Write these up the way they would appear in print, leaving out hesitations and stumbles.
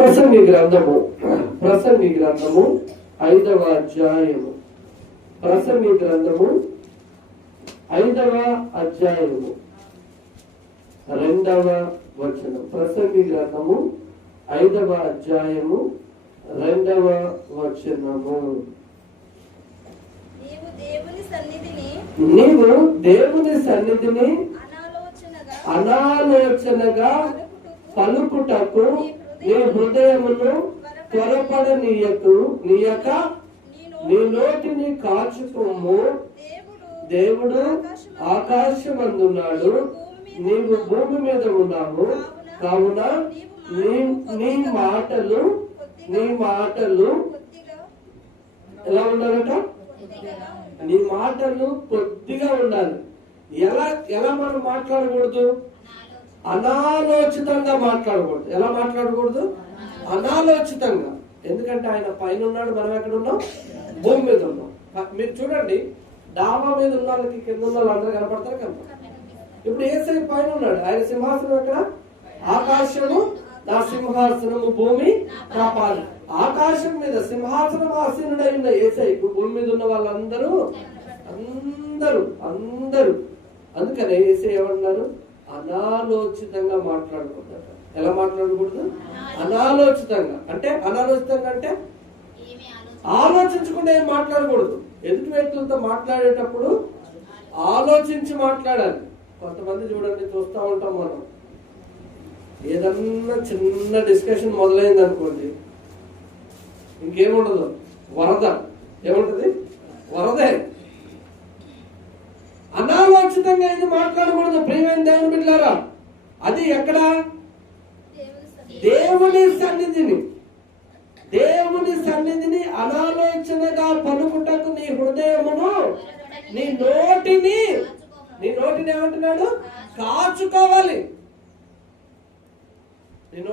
ప్రసంగి గ్రంథము 5వ అధ్యాయము. ప్రసంగి గ్రంథము 5వ అధ్యాయము 2వ వచనం. ప్రసంగి గ్రంథము 5వ అధ్యాయము 2వ వచనము. నీవు దేవుని సన్నిధిని అనాలోచనగా పలుకుటకు నీ హృదయమును త్వరపడనీయక నీ నోటిని కాచుకొమ్ము. దేవుడు ఆకాశమందున్నాడు, నీవు భూమి మీద ఉన్నావు. కావున నీ మాటలు ఎలా ఉండాలట? నీ మాటలు కొద్దిగా ఉండాలి. ఎలా మనం మాట్లాడకూడదు? అనాలోచితంగా మాట్లాడకూడదు. ఎలా మాట్లాడకూడదు? అనాలోచితంగా. ఎందుకంటే ఆయన పైన ఉన్నాడు, మనం ఎక్కడ ఉన్నాం? భూమి మీద ఉన్నాం. మీరు చూడండి, డాబా మీద ఉన్న వాళ్ళకి కింద ఉన్న వాళ్ళు అందరూ కనపడతారు కనుక. ఇప్పుడు యేసయ్య పైన ఉన్నాడు, ఆయన సింహాసనం ఎక్కడ? ఆకాశము నా సింహాసనము, భూమి నా పాలు. ఆకాశం మీద సింహాసనం ఆసీనుడై ఉన్న యేసయ్యకు భూమి మీద ఉన్న వాళ్ళందరూ అందరూ అందుకనే యేసయ్య ఏమన్నారు? అనాలోచితంగా మాట్లాడకూడదు. ఎలా మాట్లాడకూడదు? అనాలోచితంగా. అంటే ఆలోచించకుండా ఏం మాట్లాడకూడదు. ఎదుటి వ్యక్తులతో మాట్లాడేటప్పుడు ఆలోచించి మాట్లాడాలి. కొంతమంది చూడండి, చూస్తూ ఉంటాం మనం, ఏదన్నా చిన్న డిస్కషన్ మొదలైంది అనుకోండి, ఇంకేముండదు, వరద. ఏముంటది? వరదే. అనాలోచితంగా ఇది మాట్లాడకూడదు. ప్రియమైన దేవుని బిడ్డలారా, అది ఎక్కడ? దేవుని సన్నిధిని అనాలోచనగా పలుకుటకు నీ హృదయమును నీ నోటిని ఏమంటున్నాడు? కాచుకోవాలి. నేను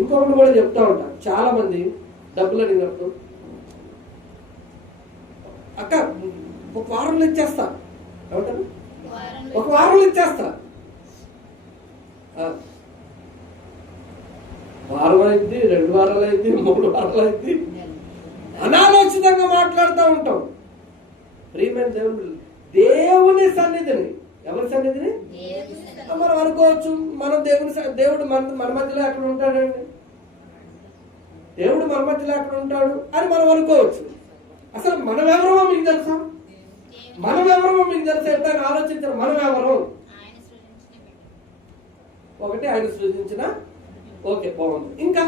ఇంకొకటి కూడా చెప్తా ఉంటా. చాలా మంది డబ్బులు అడిగినప్పుడు, అక్క ఒక వారంలో ఇచ్చేస్తా ఏమంటారు? ఒక వారంలో ఇచ్చేస్తా. వారం అయింది, 2 వారాలు అయింది, 3 వారాలు అయింది. అనాలోచితంగా మాట్లాడుతూ ఉంటాం. ప్రియమైన దేవుని సన్నిధిని, ఎవరి సన్నిధిని? మనం అనుకోవచ్చు, మనం దేవుడు మన మధ్యలో ఎక్కడ ఉంటాడండి, దేవుడు మన మధ్యలో ఎక్కడ ఉంటాడు అని మనం అనుకోవచ్చు. అసలు మనం ఎవరో మీకు తెలుసా? ఎప్పుడైనా ఆలోచించారు? మనం ఎవరో? ఒకటి ఆయన సృజించిన, ఓకే బాగుంది. ఇంకా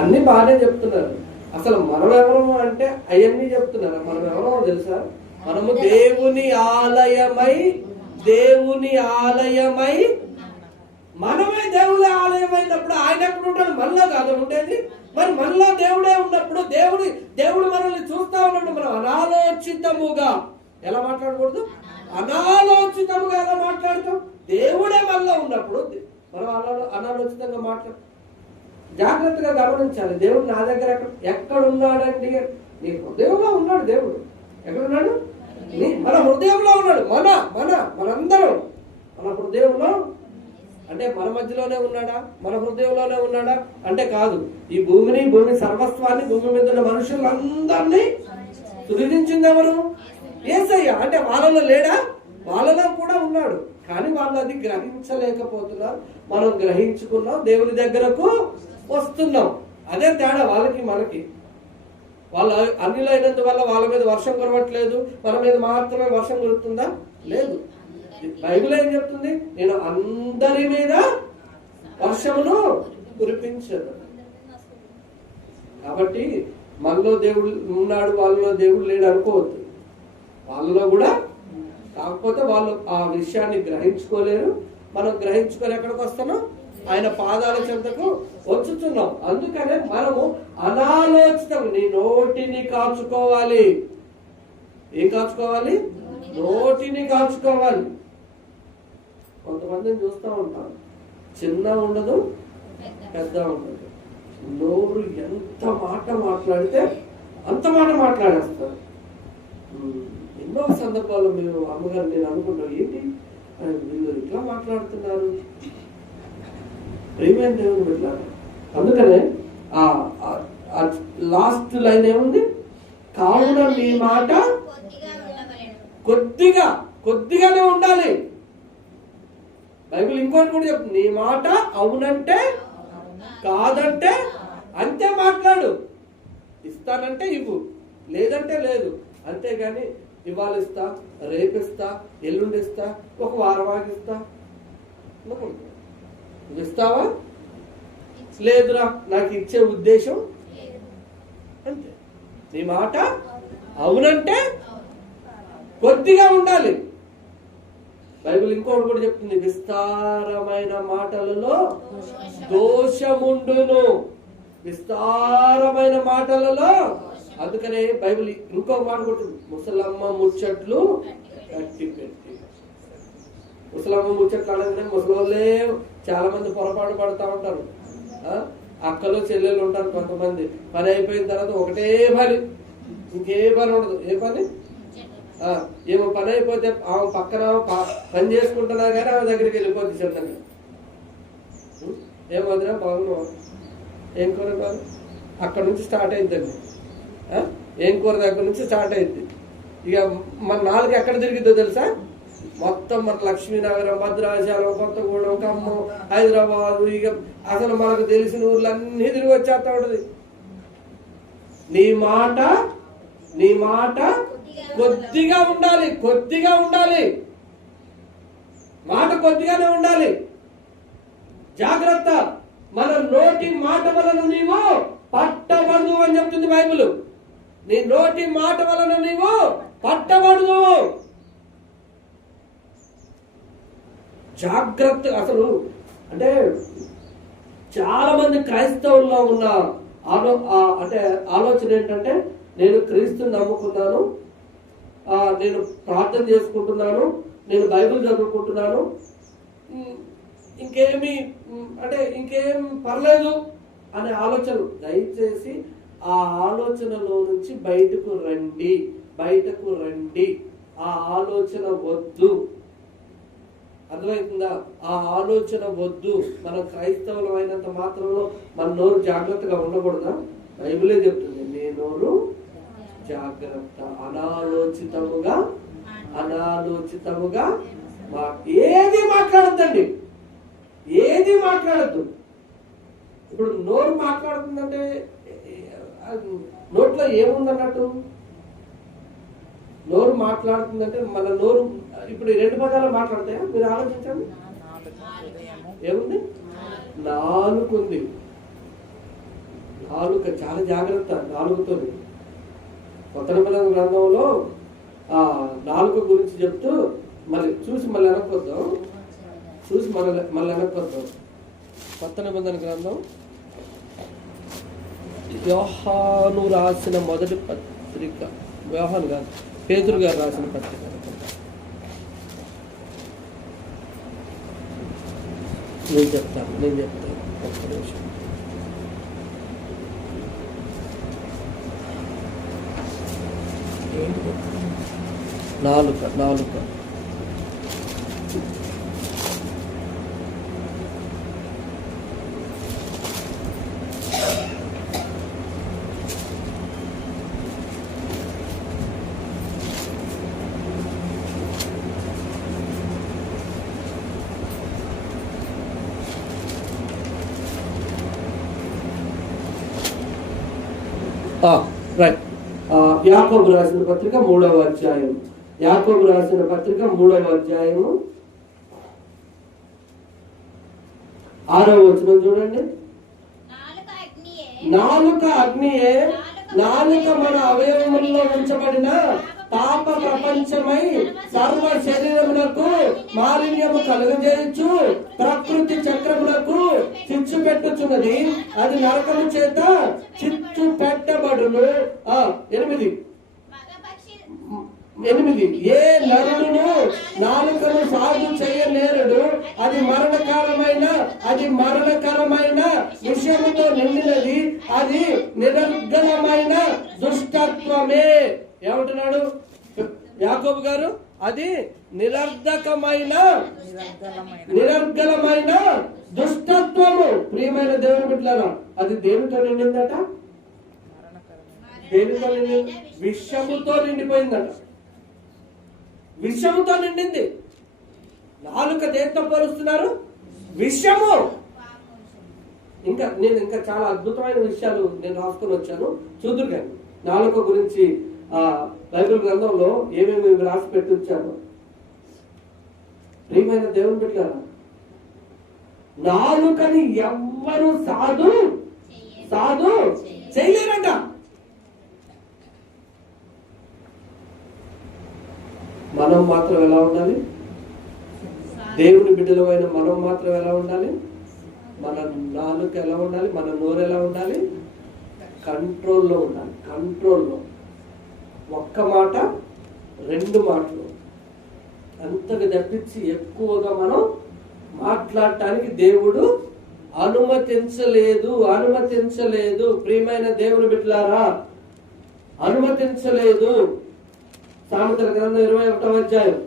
అన్ని బాగానే చెప్తున్నారు. అసలు మనం ఎవరో అంటే అవన్నీ చెప్తున్నారు. మనం ఎవరో తెలుసా? మనము దేవుని ఆలయమై మనమే దేవుని ఆలయమైనప్పుడు ఆయన ఎప్పుడు ఉంటాడు? మనలో కాదు ఉండేది. మరి మనలో దేవుడే ఉన్నప్పుడు దేవుడు మనల్ని చూస్తా ఉన్నప్పుడు మనం అనాలోచితముగా ఎలా మాట్లాడకూడదు? అనాలోచితముగా ఎలా మాట్లాడతాం? దేవుడే మనలో ఉన్నప్పుడు మనం అనాలోచితంగా జాగ్రత్తగా గమనించాలి. దేవుడు నా దగ్గర ఎక్కడ ఉన్నాడండి? నీ హృదయంలో ఉన్నాడు. దేవుడు ఎక్కడున్నాడు? మన హృదయంలో ఉన్నాడు. మనందరం మన హృదయంలో. అంటే మన మధ్యలోనే ఉన్నాడా? మన హృదయంలోనే ఉన్నాడా అంటే కాదు. ఈ భూమి సర్వస్వాన్ని, భూమి మీద ఉన్న మనుషులందరినీ సృజించింది ఎవరు? యేసయ్య. అంటే వాళ్ళలో లేడా? వాళ్ళలో కూడా ఉన్నాడు. కానీ వాళ్ళు అది గ్రహించలేకపోతున్నారు. మనం గ్రహించుకున్నాం, దేవుని దగ్గరకు వస్తున్నాం. అదే తేడా వాళ్ళకి మనకి. వాళ్ళ అన్యులైనందువల్ల వాళ్ళ మీద వర్షం కురవట్లేదు, మన మీద మాత్రమే వర్షం కురుతుందా? లేదు. బైబిల్ ఏం చెప్తుంది? నేను అందరి మీద వర్షమును కురిపించదు. కాబట్టి మనలో దేవుడు ఉన్నాడు, వాళ్ళలో దేవుడు లేడు అనుకోవద్దు. వాళ్ళలో కూడా, కాకపోతే వాళ్ళు ఆ విషయాన్ని గ్రహించుకోలేరు. మనం గ్రహించుకొని ఎక్కడికి వస్తున్నాం? ఆయన పాదాల చెంతకు వచ్చుతున్నాం. అందుకనే మనము అనాలోచితం నీ నోటిని కాచుకోవాలి. ఏం కాచుకోవాలి? నోటిని కాచుకోవాలి. కొంతమందిని చూస్తూ ఉంటాం, చిన్న ఉండదు, పెద్ద ఉండదు. నోరు ఎంత మాట మాట్లాడితే అంత మాట మాట్లాడేస్తారు. ఎన్నో సందర్భాల్లో మేము అమ్మగారు నేను అనుకుంటాం, ఏంటి వీళ్ళు ఇట్లా మాట్లాడుతున్నారు, ప్రేమైన దేవుని బిడ్డ. అందుకనే లాస్ట్ లైన్ ఏముంది, కావున నీ మాట కొద్దిగానే ఉండాలి. బైబిల్ ఇంకోటి కూడా చెప్తుంది, నీ మాట అవునంటే కాదంటే అంతే మాట్లాడు. ఇస్తానంటే ఇవ్వు, లేదంటే లేదు. అంతేగాని ఇవాళ ఇస్తా, రేపిస్తా, ఎల్లుండి ఇస్తా, ఒక వారం ఆగిస్తా. ఇస్తావా? లేదురా, నాకు ఇచ్చే ఉద్దేశం అంతే. నీ మాట అవునంటే కొద్దిగా ఉండాలి. బైబిల్ ఇంకోటి కూడా చెప్తుంది, విస్తారమైన మాటలలో దోషముండును. విస్తారమైన మాటలలో. అందుకనే బైబిల్ ఇంకో మాట కొడుతుంది, ముసలమ్మ ముచ్చట్లు కట్టి పెట్టి. ముసలమ్మ ముచ్చట్లు అనగానే ముసలోళ్ళే చాలా మంది పొరపాటు పడుతూ ఉంటారు. అక్కలు చెల్లెలు ఉంటారు కొంతమంది, పని అయిపోయిన తర్వాత ఒకటే పని, ఇంకే పని ఉండదు. ఏ పని? ఏమో పని అయిపోతే ఆమె పక్కన పని చేసుకుంటున్నా కానీ ఆమె దగ్గరికి వెళ్ళిపోద్ది చెప్తాను. ఏమవుతున్నా బాగున్నావు, ఏం కూర బాగు, అక్కడ నుంచి స్టార్ట్ అయిద్దండి. ఏం కూర దగ్గర నుంచి స్టార్ట్ అయింది. ఇక మన నాలుగు ఎక్కడ తిరిగిద్దో తెలుసా? మొత్తం మన లక్ష్మీనగరం, భద్రాచలం, కొత్తగూడెం, ఖమ్మం, హైదరాబాదు, ఇక అసలు మనకు తెలిసిన ఊర్లన్నీ తిరిగి వచ్చేస్తా ఉంటది. నీ మాట కొద్దిగా ఉండాలి. మాట కొద్దిగానే ఉండాలి. జాగ్రత్త, మన నోటి మాట వలన నీవు పట్టబడదు అని చెప్తుంది బైబిల్. నీ నోటి మాట వలన నీవు పట్టబడదు. జాగ్రత్త. అసలు అంటే చాలా మంది క్రైస్తవుల్లో ఉన్న ఆలోచన ఏంటంటే, నేను క్రీస్తుని నమ్ముకున్నాను, నేను ప్రార్థన చేసుకుంటున్నాను, నేను బైబిల్ చదువుకుంటున్నాను, ఇంకేం పర్లేదు అనే ఆలోచన. దయచేసి ఆ ఆలోచనలో నుంచి బయటకు రండి. ఆ ఆలోచన వద్దు. అర్థమవుతుందా? ఆ ఆలోచన వద్దు. మనం క్రైస్తవులు అయినంత మాత్రంలో మన నోరు జాగ్రత్తగా ఉండకూడదా? బైబిలే చెప్తుంది, నీ నోరు జాగ్రత్త, అనాలోచితముగా ఏది మాట్లాడద్దండి, ఏది మాట్లాడద్దు. ఇప్పుడు నోరు మాట్లాడుతుందంటే నోట్లో ఏముందన్నట్టు? నోరు మాట్లాడుతుందంటే మన నోరు ఇప్పుడు 2 పదాలు మాట్లాడతాయా? మీరు ఆలోచించండి. ఏముంది? నాలుగుంది. నాలుక చాలా జాగ్రత్త. నాలుగుతో కొత్త నిబంధన గ్రంథంలో నాలుక గురించి చెప్తూ మళ్ళీ వెనక్కి వద్దాం. మళ్ళీ వెనక్కి వద్దాం. కొత్త నిబంధన గ్రంథం యోహాను రాసిన మొదటి పత్రిక, యోహాను కాదు, పేతురు గారు రాసిన పత్రిక. నేను చెప్తాను ఒక్క నిమిషం. నాలుక రైట్. యాకోబు రాసిన పత్రిక 3వ అధ్యాయం. యాకోబు రాసిన పత్రిక 3వ అధ్యాయము 6వ వచనం చూడండి. నాలుక అగ్నియే, నాలుక మన అవయవములలో ఉంచబడిన పాప ప్రపంచమై సర్వ శరీరమునకు మాలిన్యము కలుగజేయచ్చు, ప్రకృతి చక్రమునకు చిచ్చు పెట్టుచున్నది, అది నరకము చేత చిచ్చు పెట్టబడును. 8 ఏ నరుడును నాలుకను సాగు చేయలేరుడు, అది మరణకరమైన విషయముతో నిండినది, అది నిరర్గళమైన దుష్టత్వమే. ఏమంటున్నాడు యాకోబు గారు? అది నిరర్ధకమైన దుష్టత్వము. ప్రియమైన దేవుని బిడ్డలారా, అది దేనితో నిండిందట? దేనితో నిండింది? విషముతో నిండిపోయిందట. విషముతో నిండింది. నాలుక దేంతో పోలుస్తున్నారు? విషము. ఇంకా చాలా అద్భుతమైన విషయాలు నేను రాసుకొని వచ్చాను, చూదురు కానీ. నాలుక గురించి బైబిల్ గ్రంథంలో ఏమేమి రాసి పెట్టి వచ్చాను. ప్రియమైన దేవుని బిడ్డలారా, నాలుకని ఎవ్వరు సాధు చేయలేరట. మనం మాత్రం ఎలా ఉండాలి? దేవుని బిడ్డలమైన మనం మాత్రం ఎలా ఉండాలి? మన నాలుక ఎలా ఉండాలి? మన నోరు ఎలా ఉండాలి? కంట్రోల్లో ఉండాలి. కంట్రోల్లో. ఒక్క మాట, రెండు మాటలు, అంతకు తప్పించి ఎక్కువగా మనం మాట్లాడటానికి దేవుడు అనుమతించలేదు. ప్రియమైన దేవుని బిడ్డలారా, అనుమతించలేదు. సామెతల గ్రంథం 21వ అధ్యాయం,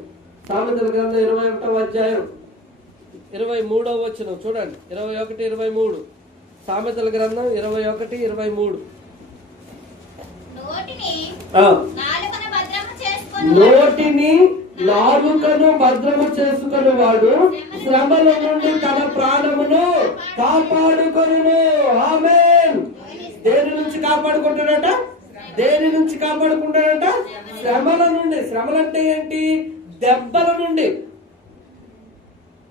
23వ వచనం చూడండి. 21, 23. సామెతల గ్రంథం 21, 23. నోటిని నాలుకను భద్రము చేసుకుని వాడు శ్రమల నుండి తన ప్రాణమును కాపాడుకొనును. ఆమేన్. దేని నుంచి కాపాడుకుంటాడట? శ్రమల నుండి. శ్రమలంటే ఏంటి? దెబ్బల నుండి.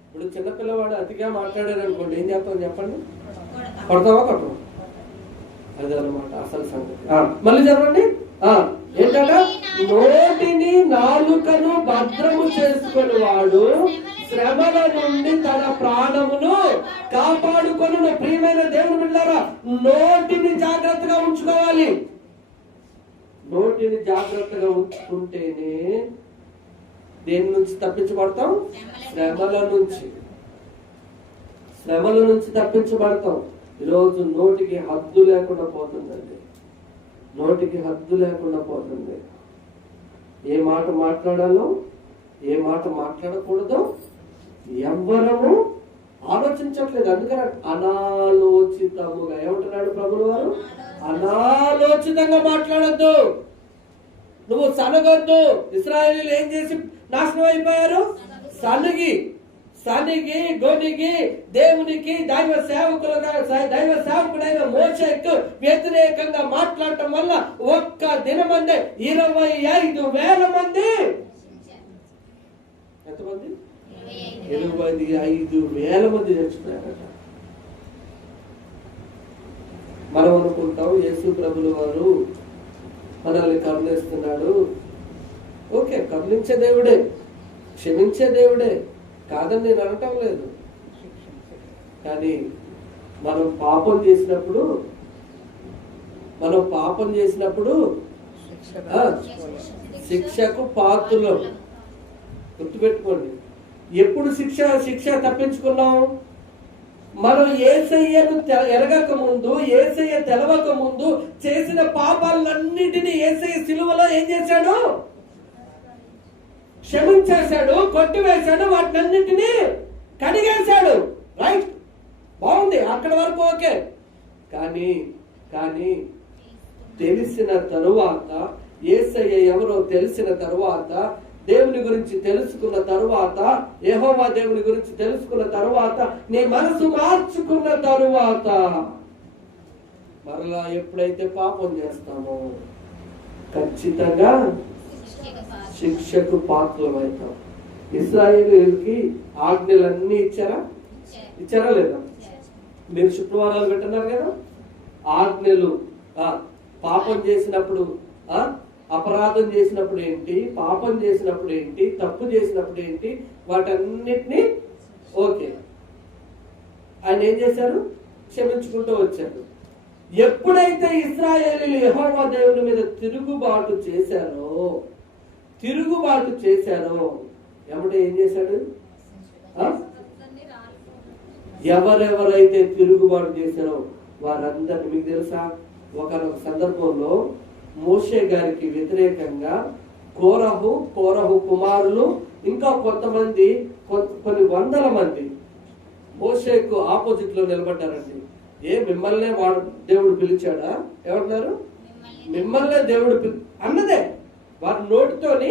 ఇప్పుడు చిన్నపిల్లవాడు అతిగా మాట్లాడారు అనుకోండి, ఏం చేస్తాం చెప్పండి? కొడతావా? కొట్టవా? అదే అన్నమాట అసలు సంగతి. మళ్ళీ చదవండి. ఏంటంట? నోటిని నాలుకను భద్రము చేసుకుని వాడు శ్రమల నుండి తన ప్రాణమును కాపాడుకొనును. ప్రియమైన దేవుని బిడ్డలారా, నోటిని జాగ్రత్తగా ఉంచుకోవాలి. నోటిని జాగ్రత్తగా ఉంచుకుంటేనే దేని నుంచి తప్పించబడతాం? శ్రమల నుంచి తప్పించబడతాం. ఈరోజు నోటికి హద్దు లేకుండా పోతుందండి. ఏ మాట మాట్లాడాలో, ఏ మాట మాట్లాడకూడదో ఎవ్వరము ఆలోచించట్లేదు. అందుకని అనాలోచితముగా ఏమంటున్నాడు ప్రభువు వారు? అనాలోచితంగా మాట్లాడద్దు. నువ్వు సనగొద్దు. ఇశ్రాయేలీయులు ఏం చేసి నాశనం అయిపోయారు? సనిగి గొనిగి దేవునికి దైవ సేవకుడైన మోషేకు వ్యతిరేకంగా మాట్లాడటం వల్ల ఒక్క దినమందే 25,000 మంది. ఎంతమంది? 25,000 మంది చచ్చిపోయారట. మనం అనుకుంటాం యేసు ప్రభుల వారు మనల్ని కరుణిస్తున్నాడు. ఓకే, కరుణించే దేవుడే, క్షమించే దేవుడే, కాదని నేను అనటం లేదు. కానీ మనం పాపం చేసినప్పుడు శిక్షకు పాత్రులం. గుర్తుపెట్టుకోండి. ఎప్పుడు శిక్ష తప్పించుకున్నాం? మనం యేసయ్యను ఎరగక ముందు, యేసయ్య తెలవక ముందు చేసిన పాపాలన్నిటినీ యేసయ్య సిలువలో ఏం చేశాడు? క్షమించేశాడు, కొట్టివేశాడు, వాటినన్నిటినీ కడిగేశాడు. రైట్, బాగుంది, అక్కడి వరకు ఓకే. కానీ తెలిసిన తరువాత, యేసయ్య ఎవరో తెలిసిన తరువాత, దేవుని గురించి తెలుసుకున్న తరువాత, యెహోవా దేవుని గురించి తెలుసుకున్న తరువాత, నీ మనసు మార్చుకున్న తరువాత మరలా ఎప్పుడైతే పాపం చేస్తామో ఖచ్చితంగా శిక్షకు పాత్రమవుతాం. ఇశ్రాయేలీయులకి ఆజ్ఞలన్నీ ఇచ్చారా లేదా? మీరు శుక్రవారాలు పెట్టినారు కదా. ఆజ్ఞలు, పాపం చేసినప్పుడు, అపరాధం చేసినప్పుడు ఏంటి, పాపం చేసినప్పుడు ఏంటి, తప్పు చేసినప్పుడు ఏంటి, వాటన్నిటినీ ఓకే ఆయన ఏం చేశారు? క్షమించుకుంటూ వచ్చారు. ఎప్పుడైతే ఇశ్రాయేలీయులు యెహోవా దేవుని మీద తిరుగుబాటు చేశారో ఎప్పుడే ఏం చేశాడు? ఎవరెవరైతే తిరుగుబాటు చేశారో వారందరినీ, మీకు తెలుసా, ఒకనొక సందర్భంలో మోషే గారికి వ్యతిరేకంగా కోరహు కుమారులు ఇంకా కొంతమంది కొన్ని వందల మంది మోషేకు ఆపోజిట్ లో నిలబడ్డారండి. మిమ్మల్నే దేవుడు పిలిచాడా? ఎవరన్నారు? మిమ్మల్నే దేవుడు అన్నదే వారి నోటితోని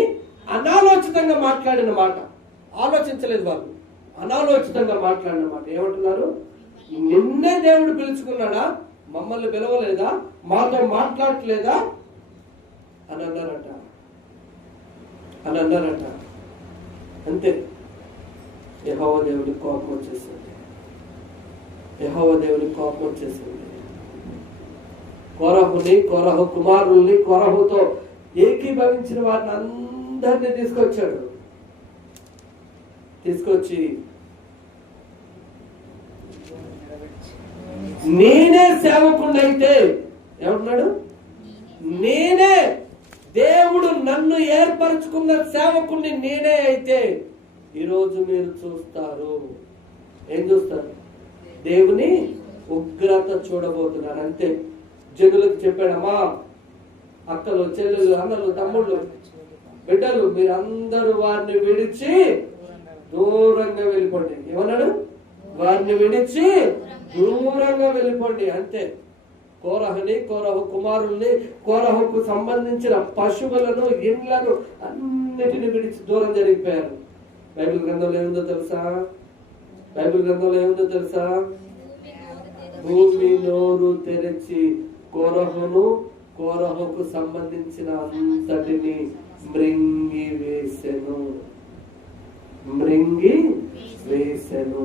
అనాలోచితంగా మాట్లాడిన మాట. ఆలోచించలేదు వాళ్ళు, అనాలోచితంగా మాట్లాడిన మాట. ఏమంటున్నారు? నిన్నే దేవుడు పిలుచుకున్నాడా? మమ్మల్ని పిలవలేదా? మాతో మాట్లాడలేదా అని అన్నారట. అంతే. యెహోవా దేవుడికి కోపం వచ్చేసింది. కోరహు కుమారుల్ని, కోరహుతో ఏకీభవించిన వారిని అందరినీ తీసుకొచ్చి నేనే సేవకుడైతే, ఏమంటున్నాడు? నేనే, దేవుడు నన్ను ఏర్పరచుకున్న సేవకుడిని నేనే అయితే ఈరోజు మీరు చూస్తారు. ఏం చూస్తారు? దేవుని ఉగ్రత చూడబోతున్నారు. అంతే. జనులకు చెప్పాడమ్మా, అక్కలు, చెల్లెలు, అన్నలు, తమ్ముళ్ళు, బిడ్డలు, మీరందరూ వారిని విడిచి దూరంగా వెళ్ళిపోండి. ఏమన్నాడు? వారిని విడిచి దూరంగా వెళ్ళిపోండి. అంతే. కోరహు కుమారుల్ని, కోరహుకు సంబంధించిన పశువులను, ఇండ్లను అన్నిటిని విడిచి దూరం జరిగిపోయారు. బైబిల్ గ్రంథంలో ఏముందో తెలుసా? భూమి నోరు తెరిచి కోరహుకు సంబంధించిన అంతటిని మృంగి వేసెను.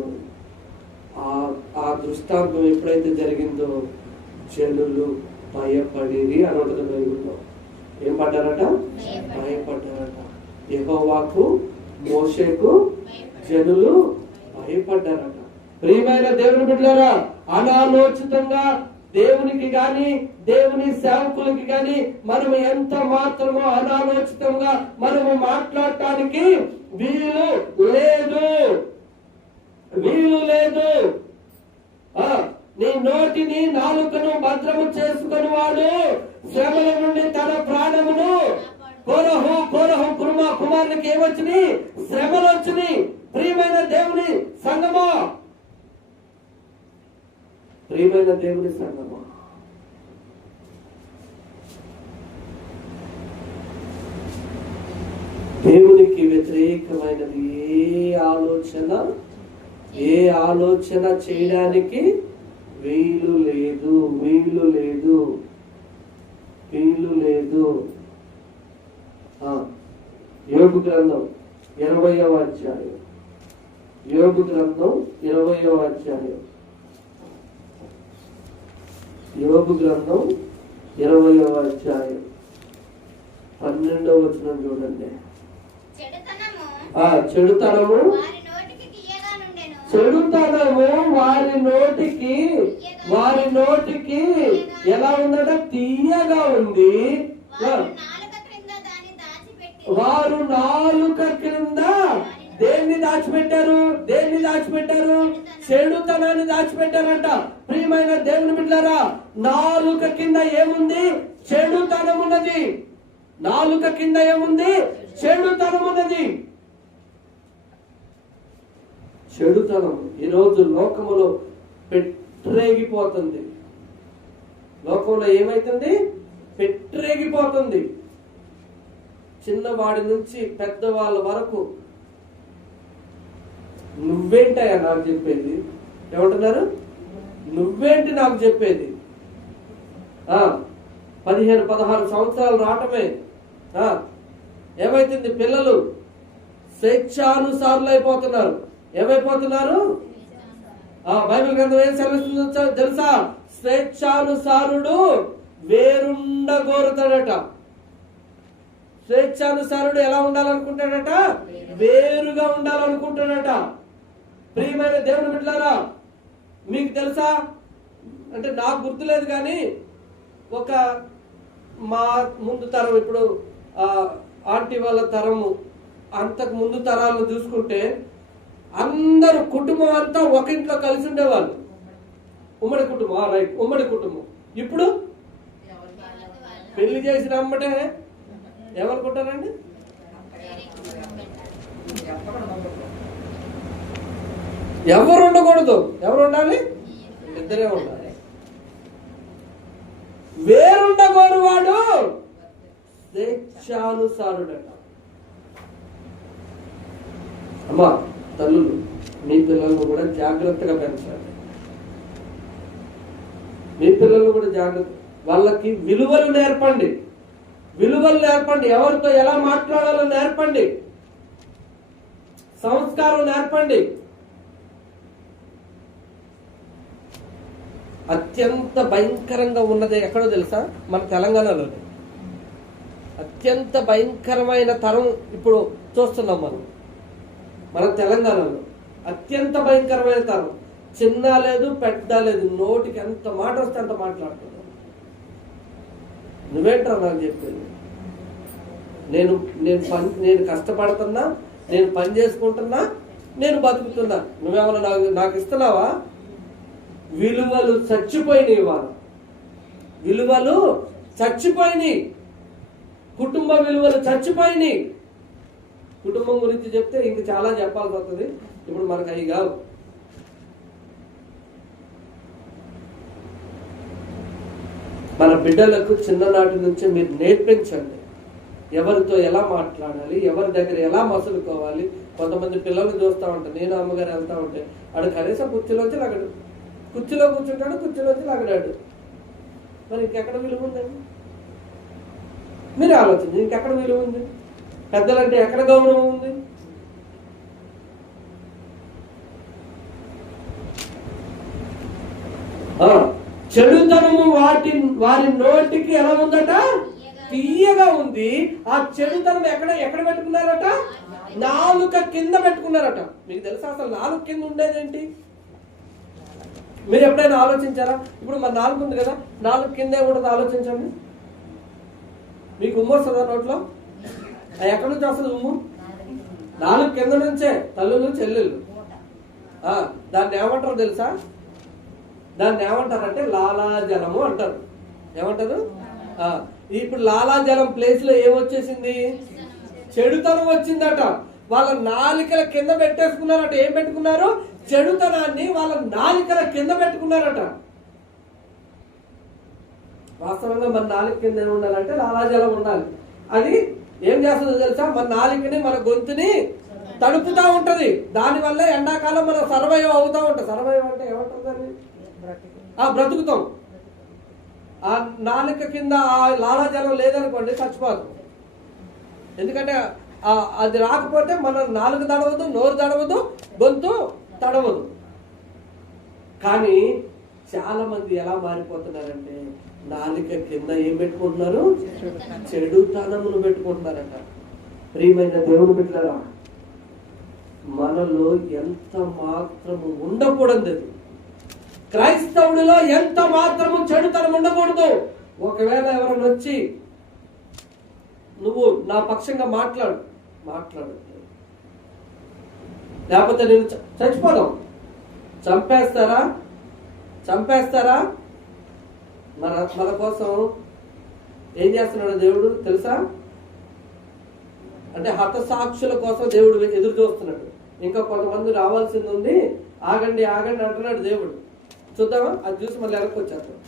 ఆ దృష్టాంతం ఎప్పుడైతే జరిగిందో జనులు భయపడిరి అని ఉంటుంది బైబిల్లో. ఏం పడ్డారట? భయపడ్డారట. యెహోవాకు, మోషేకు జనులు భయపడ్డారట. ప్రియమైన దేవుని బిడ్డలారా, అనాలోచితంగా దేవునికి గాని, దేవుని సేవకులకి గాని మనము ఎంత మాత్రమో అనాలోచితంగా మనము మాట్లాడటానికి వీలు లేదు. నీ నోటిని, నాలుకను భద్రము చేసుకుని వాడు శ్రమల నుండి తన ప్రాణమును. కోరహు కుమారునికి ఏమొచ్చినాయి? శ్రమలు వచ్చినాయి. ప్రియమైన దేవుని సంగమా, దేవునికి వ్యతిరేకమైనది ఏ ఆలోచన చేయడానికి వీలు లేదు. యోబు గ్రంథం 20వ అధ్యాయం. యోబు గ్రంథం 20వ అధ్యాయం. 12వ వచనం చూడండి. చెడుతనము వారి నోటికి ఎలా ఉందట? తీయగా ఉంది. వారు నాలుక క్రింద దేన్ని దాచిపెట్టారు? చెడుతనాన్ని దాచిపెట్టారంట. ప్రియమైన దేవుని బిడ్డలారా, నాలుక కింద ఏముంది? చెడుతనం ఉన్నది. చెడుతనం ఈరోజు లోకములో పెట్టరేగిపోతుంది. లోకంలో ఏమైతుంది? పెట్టరేగిపోతుంది. చిన్నవాడి నుంచి పెద్దవాళ్ళ వరకు నువ్వేంటయ్యా నాకు చెప్పేది? ఏమంటున్నారు? నువ్వేంటి నాకు చెప్పేది? 15-16 సంవత్సరాలు రావటమే ఏమైతుంది? పిల్లలు స్వేచ్ఛానుసారులు అయిపోతున్నారు. ఏమైపోతున్నారు? బైబిల్ గ్రంథం ఏం సెలవిస్తుందో తెలుసా? స్వేచ్ఛానుసారుడు వేరుండగోరుతాడట. స్వేచ్ఛానుసారుడు ఎలా ఉండాలనుకుంటాడట? వేరుగా ఉండాలనుకుంటాడట. ప్రియమైన దేవుని బిడ్డలారా, మీకు తెలుసా? అంటే నాకు గుర్తులేదు కానీ ఒక మా ముందు తరం, ఇప్పుడు ఆంటీ వాళ్ళ తరము, అంతకు ముందు తరాలను చూసుకుంటే అందరూ కుటుంబం అంతా ఒక ఇంట్లో కలిసి ఉండేవాళ్ళు. ఉమ్మడి కుటుంబం. ఇప్పుడు పెళ్లి చేసిన అమ్మటే ఏమనుకుంటారండి? ఎవరు ఉండకూడదు, ఎవరు ఉండాలి? ఇద్దరే ఉండాలి. వేరుండగోరు వాడు స్వేచ్ఛానుసారుడట. అమ్మా తల్లులు, మీ పిల్లలను కూడా జాగ్రత్తగా పెంచాలి. మీ పిల్లలు కూడా జాగ్రత్త, వాళ్ళకి విలువలు నేర్పండి, విలువలు నేర్పండి. ఎవరితో ఎలా మాట్లాడాలో నేర్పండి, సంస్కారం నేర్పండి. అత్యంత భయంకరంగా ఉన్నది ఎక్కడో తెలుసా? మన తెలంగాణలో. అత్యంత భయంకరమైన తరం ఇప్పుడు చూస్తున్నాం మన తెలంగాణలో. అత్యంత భయంకరమైన తరం. చిన్న లేదు పెద్ద లేదు, నోటికి ఎంత మాట వస్తే అంత మాట్లాడుతున్నాను. నువ్వేంట్రా నాకు చెప్పేది? నేను కష్టపడుతున్నా, నేను పని చేసుకుంటున్నా, నేను బతుకుతున్నా. నువ్వేమన్నా నాకు ఇస్తున్నావా? విలువలు చచ్చిపోయినాయి. ఇవాళ విలువలు చచ్చిపోయినాయి, కుటుంబ విలువలు చచ్చిపోయినాయి. కుటుంబం గురించి చెప్తే ఇంక చాలా చెప్పాల్సి వస్తుంది. ఇప్పుడు మనకు అవి కావు. మన బిడ్డలకు చిన్ననాటి నుంచి మీరు నేర్పించండి, ఎవరితో ఎలా మాట్లాడాలి, ఎవరి దగ్గర ఎలా మసులుకోవాలి. కొంతమంది పిల్లలు చూస్తూ ఉంటారు, నేను అమ్మగారు వెళ్తా ఉంటే ఆడు కనీసం కుర్చీలోంచి లాగడు, కుర్చీలో కూర్చుంటాడు, కుర్చీలోంచి లాగడాడు. మరి ఇంకెక్కడ విలువ ఉందండి? మీరు ఆలోచించి, ఇంకెక్కడ విలువ ఉంది? పెద్దలంటే ఎక్కడ గౌరవం ఉంది? చెడుతనము వారి నోటికి ఎలా ఉందట? తీయగా ఉంది. ఆ చెడుతనం ఎక్కడ పెట్టుకున్నారట? నాలుక కింద పెట్టుకున్నారట. మీకు తెలుసా అసలు నాలుక కింద ఉండేదేంటి? మీరు ఎప్పుడైనా ఆలోచించారా? ఇప్పుడు మన నాలుగు ఉంది కదా, నాలుగు కిందే ఉండదు. ఆలోచించండి. మీకు ఉమ్ము వస్తుందా నోట్లో? ఎక్కడి నుంచి వస్తుంది ఉమ్ము? నాలుగు కింద నుంచే. తల్లులు చెల్లెళ్ళు. దాన్ని ఏమంటారు తెలుసా? దాన్ని ఏమంటారంటే లాలాజలము అంటారు. ఏమంటారు? ఇప్పుడు లాలాజలం ప్లేస్ లో ఏమొచ్చేసింది? చెడుతనం వచ్చిందట. వాళ్ళ నాలికల కింద పెట్టేసుకున్నారట. ఏం పెట్టుకున్నారు? చెడుతనాన్ని వాళ్ళ నాలికల కింద పెట్టుకున్నారట. వాస్తవంగా మన నాలుక కింద ఏమి ఉండాలంటే లాలాజలం ఉండాలి. అది ఏం చేస్తుందో తెలుసా? మన నాలుకని, మన గొంతుని తడుపుతా ఉంటది. దానివల్ల ఎండాకాలం మనం సర్వైవ్ అవుతా ఉంటాం. సర్వైవ్ అంటే ఏమంటుందని బ్రతుకుతాం. ఆ నాలుక కింద ఆ లాలాజలం లేదనుకోండి చచ్చిపోతాం. ఎందుకంటే అది రాకపోతే మన నాలుగు తడవదు, నోరు తడవదు, గొంతు తడవదు. కానీ చాలా మంది ఎలా మారిపోతున్నారంటే నాలుక కింద ఏం పెట్టుకుంటున్నారు? చెడుతనమును పెట్టుకుంటున్నారట. ప్రియమైన దేవుని బిడ్డలారా, మనలో ఎంత మాత్రము ఉండకూడదు. క్రైస్తవుడిలో ఎంత మాత్రము చెడుతనం ఉండకూడదు. ఒకవేళ ఎవరైనా వచ్చి నువ్వు నా పక్షంగా మాట్లాడు, లేకపోతే నేను చచ్చిపోదాం, చంపేస్తారా? మన కోసం ఏం చేస్తున్నాడు దేవుడు తెలుసా? అంటే హతసాక్షుల కోసం దేవుడు ఎదురు చూస్తున్నాడు. ఇంకా కొంతమంది రావాల్సింది ఉంది, ఆగండి అంటున్నాడు దేవుడు. చూద్దామా? అది చూసి మళ్ళీ వెనక్కి వచ్చేద్దాం.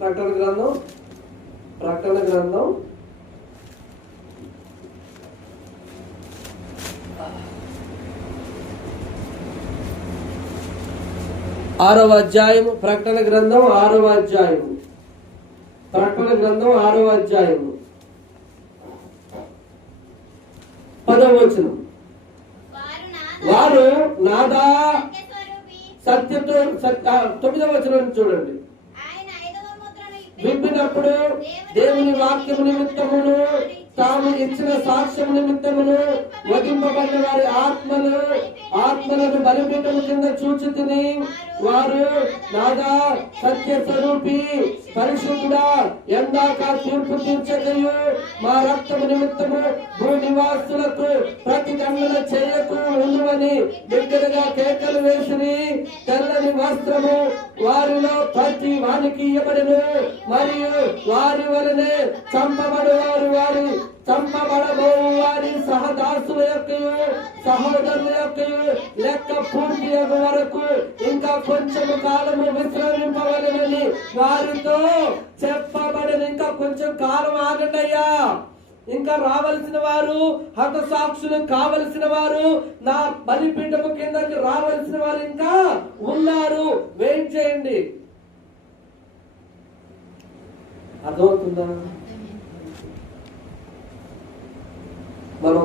ప్రకటన గ్రంథం 6వ అధ్యాయము. ప్రకటన గ్రంథం 6వ అధ్యాయము. 10వ వచనం. వారు నాదా సత్యతో 9వ వచనం చూడండి. విప్పినప్పుడు దేవుని వాక్యము నిమిత్తమును తాము ఇచ్చిన సాక్ష్యం నిమిత్తమును వధింపబడిన వారి ఆత్మలను బలిపీఠము కింద చూచుతిని. వారు నాదా సత్య స్వరూపి పరిశుద్ధుడా, ఎందాక తీర్పు తీర్చకయు మా రక్తము నిమిత్తము భూనివాసులకు ప్రతిదండన చేయకు ఉండువని బిగ్గరగా కేకలు వేసిరి. తెల్లని వస్త్రము వారిలో ప్రతి వానికి ఇవ్వబడును, మరియు వారి వలనే చంపబడబోవు వారి సహదాసుల యొక్క సహోదరుల యొక్క లెక్క పూర్తి వరకు ఇంకా కొంచెం కాలము విశ్రమింపవలెనని వారితో చెప్పబడిన. ఇంకా కొంచెం కాలం ఆగండయ్యా, ఇంకా రావలసిన వారు, హతసాక్షులు కావలసిన వారు, నా బలిపీఠము కిందకి రావలసిన వారు ఇంకా ఉన్నారు. వెయిట్ చేయండి. అర్థమవుతుందా? మనం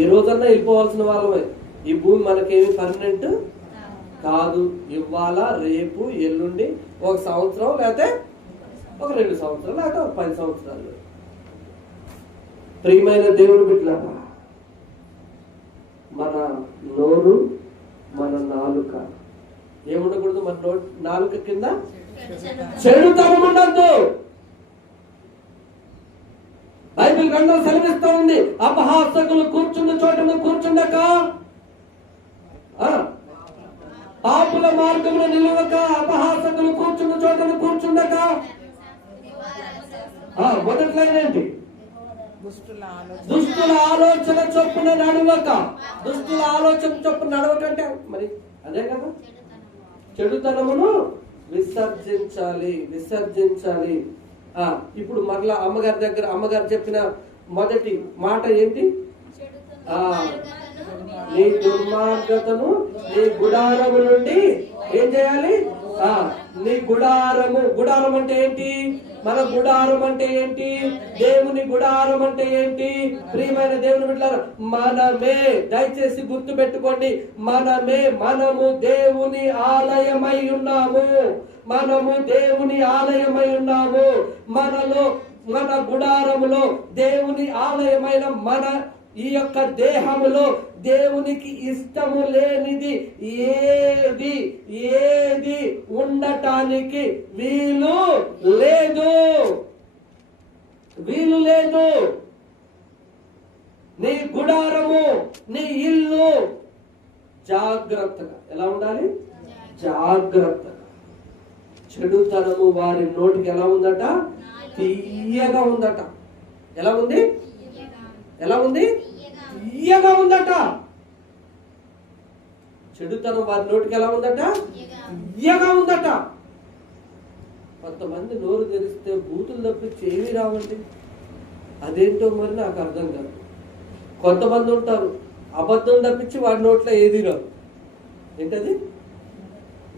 ఏ రోజన్నా వెళ్ళిపోవాల్సిన వాళ్ళమే. ఈ భూమి మనకేమి పర్మనెంట్ కాదు. ఇవాళ, రేపు, ఎల్లుండి, ఒక సంవత్సరం, లేకపోతే ఒక 2 సంవత్సరాలు, లేకపోతే ఒక 10 సంవత్సరాలు. ప్రియమైన దేవుడు బిడ్డలారా, మన నోరు, మన నాలుక ఏముండకూడదు? మన నాలుక కింద చెడుతనం ఉండద్దు. బైబిల్ గ్రంథం సెలవిస్తూ ఉంది, అపహాసకులు కూర్చున్న చోటను కూర్చుండక, పాపుల మార్గంలో నిలవక, అపహాసకులు కూర్చున్న చోటను కూర్చుండక. మొదటి లైన్ ఏంటి? దుష్టుల ఆలోచన చొప్పున నడవక. దుష్టుల ఆలోచన చొప్పున నడవకంటే మరి అదే కదా, చెడుతనమును విసర్జించాలి. ఇప్పుడు మరలా అమ్మగారు చెప్పిన మొదటి మాట ఏంటి? నీ దుర్మార్గతను నీ గుడారము నుండి ఏం చేయాలి? నీ గుడారం అంటే ఏంటి? మన గుడారం అంటే ఏంటి? దేవుని గుడారం అంటే ఏంటి? ప్రియమైన దేవుని బిడ్డలారా, మనమే, దయచేసి గుర్తు పెట్టుకోండి, మనము దేవుని ఆలయమై ఉన్నాము. మన గుడారములో దేవుని ఆలయమైన మన ఈ యొక్క దేహములో దేవునికి ఇష్టము లేనిది ఏది ఉండటానికి వీలు లేదు. నీ గుడారము, నీ ఇల్లు జాగ్రత్తగా ఎలా ఉండాలి? జాగ్రత్తగా. చెడుతనము వారి నోటికి ఎలా ఉందట? తీయగా ఉందట. ఎలా ఉంది? తీయగా ఉందట. చెడుతనం వారి నోటికి ఎలా ఉందట? తీయగా ఉందట. కొంతమంది నోరు తెరిస్తే బూతులు తప్పించి ఏమీ రావండి. అదేంటో మరి నాకు అర్థం కాదు. కొంతమంది ఉంటారు, అబద్ధం తప్పించి వాడి నోట్లో ఏది రాదు. ఏంటది?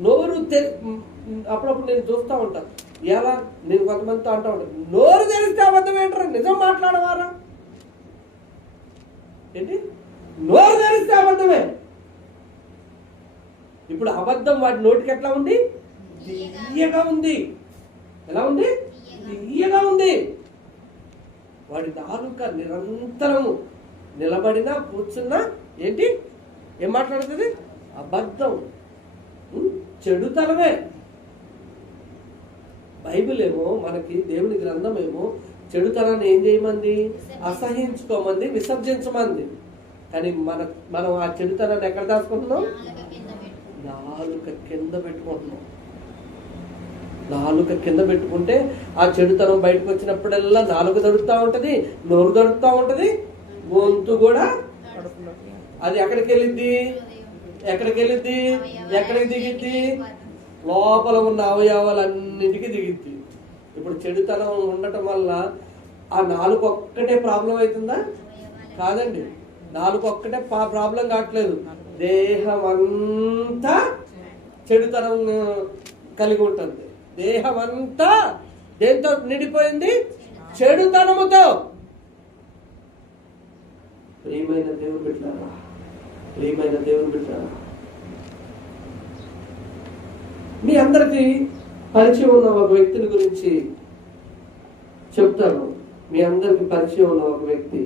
నోరు అప్పుడప్పుడు నేను చూస్తూ ఉంటాను. ఎలా నేను కొంతమందితో అంటూ ఉంటాను, నోరు తెరిస్తే అబద్ధం ఏంటారా? నిజం మాట్లాడవారా ఏంటి? నోరు తెరిస్తే అబద్ధమే. ఇప్పుడు అబద్ధం వాడి నోటికి ఎట్లా ఉంది? తీయగా ఉంది. ఎలా ఉంది? తీయగా ఉంది. వాడి నాలుక నిరంతరము నిలబడినా కూర్చున్నా ఏంటి? ఏం మాట్లాడుతుంది? అబద్ధం, చెడుతనమే. బైబిల్ ఏమో మనకి, దేవుని గ్రంథం ఏమో చెడుతనాన్ని ఏం చేయమంది? అసహించుకోమంది, విసర్జించమంది. కానీ మనం ఆ చెడుతనాన్ని ఎక్కడ దాచుకుంటున్నాం? నాలుక కింద పెట్టుకుంటున్నాం. నాలుక కింద పెట్టుకుంటే ఆ చెడుతనం బయటకు వచ్చినప్పుడల్లా నాలుక దొరుకుతా ఉంటది, నోరు దొరుకుతా ఉంటది, గొంతు కూడా. అది ఎక్కడికి వెళ్ళిద్ది? ఎక్కడికి దిగిద్ది? లోపల ఉన్న అవయవాలన్నింటికి దిగిద్ది. ఇప్పుడు చెడుతనం ఉండటం వల్ల ఆ నాలుగు ఒక్కటే ప్రాబ్లం అవుతుందా? కాదండి. నాలుగు ఒక్కటే ప్రాబ్లం కావట్లేదు. దేహం అంతా చెడుతనం కలిగి ఉంటుంది. దేహం అంతా దేంతో నిండిపోయింది? చెడుతనముతో. ప్రియమైన దేవుని బిడ్డలారా, మీ అందరికీ పరిచయం ఉన్న ఒక వ్యక్తిని గురించి చెప్తాను. మీ అందరికి పరిచయం ఉన్న ఒక వ్యక్తి